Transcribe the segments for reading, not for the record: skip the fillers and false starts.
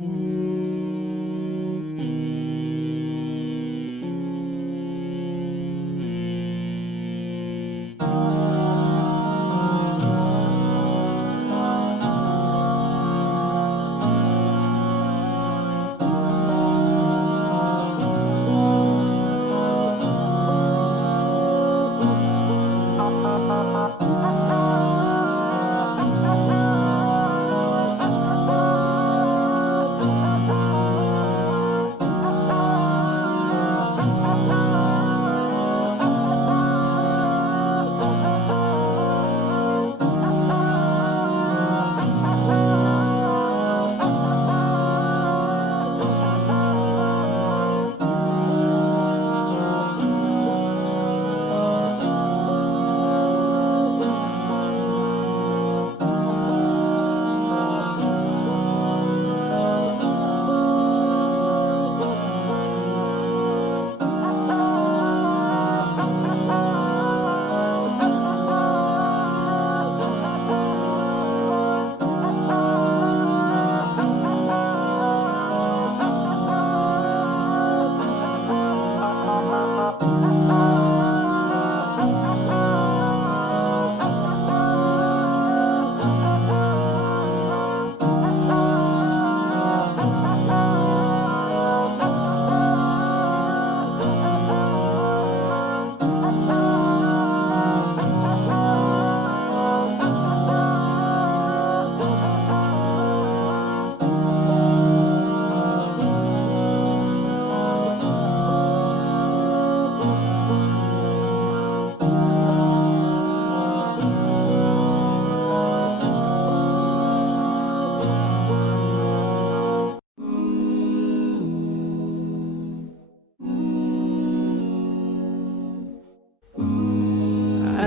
I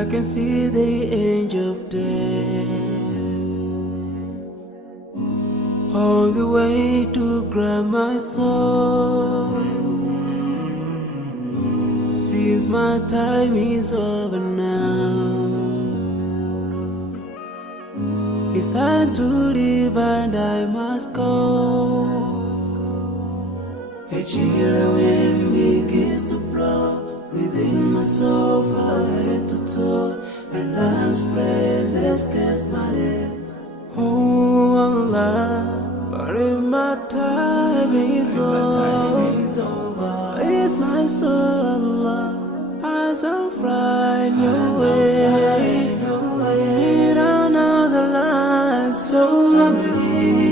can see the angel of death all the way to grab my soul. Since my time is over now, it's time to leave and I must go. A chill wind begins to blow within my soul from head to toe, and love's breath escapes my lips. Oh Allah, but if my time is over, it's my soul, Allah, as I'm flying your way, in another life, so I'm leaving.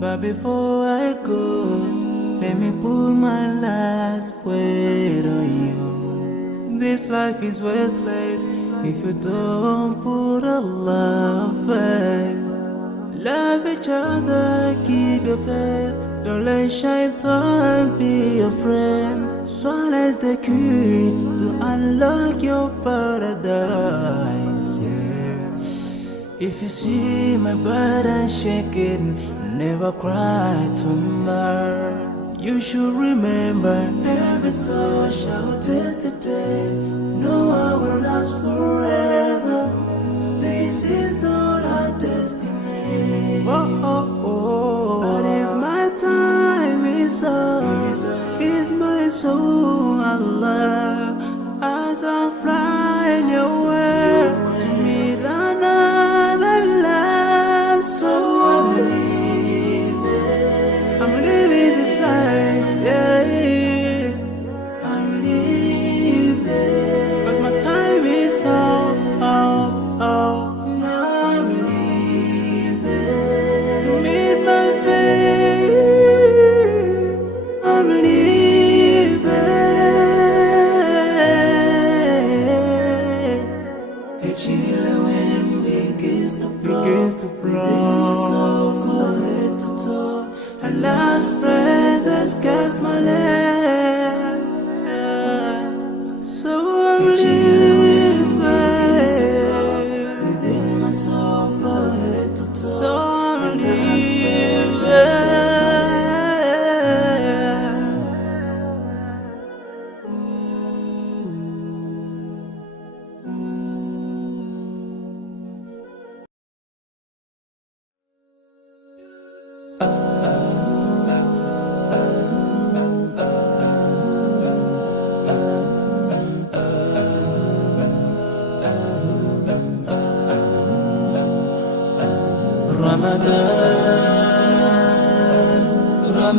But before I go, let me put my last word on you. This life is worthless if you don't put Allah first. Love each other, keep your faith. Don't let shaitan be your friend. Swallow the key to unlock your paradise. Yeah. If you see my burden shaking, never cry tomorrow. You should remember, every soul shall taste the day. No one will last forever. This is not our destiny. But if my time is up, is my soul, Allah, as I'm flying away to meet another life. So I'm living this life, yeah. I'm living, 'cause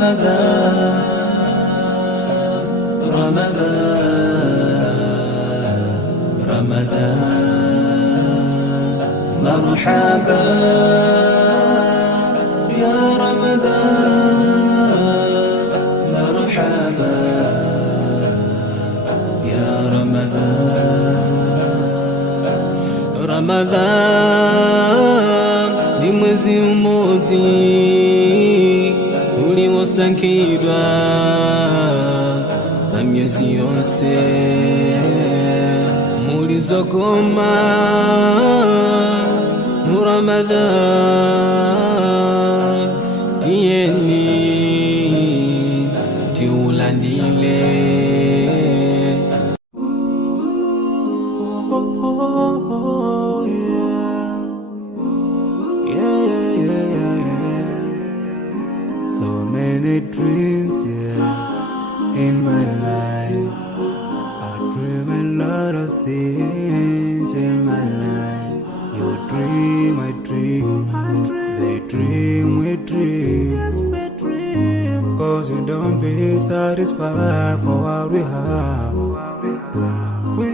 Ramadan, Ramadan, Ramadan, marhaba ya Ramadan, marhaba ya Ramadan. Ramadan ni mwezi mmoja uliosangirwa na miezi yose mulizogoma mu Ramadan tieni tiulandile. So many dreams, yeah, in my life. I dream a lot of things in my life. You dream, I dream, they dream, we dream. Cause we don't be satisfied for what we have. We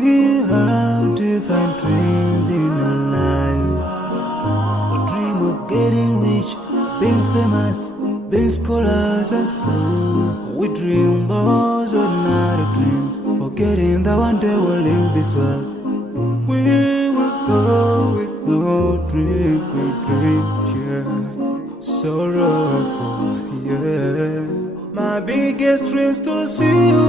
have different dreams in our life. We dream of getting rich, being famous, being scholars and so. We dream those ordinary dreams, forgetting that one day we'll leave this world. We will go with no dream, we dream, yeah. Sorrowful, yeah. My biggest dreams to see you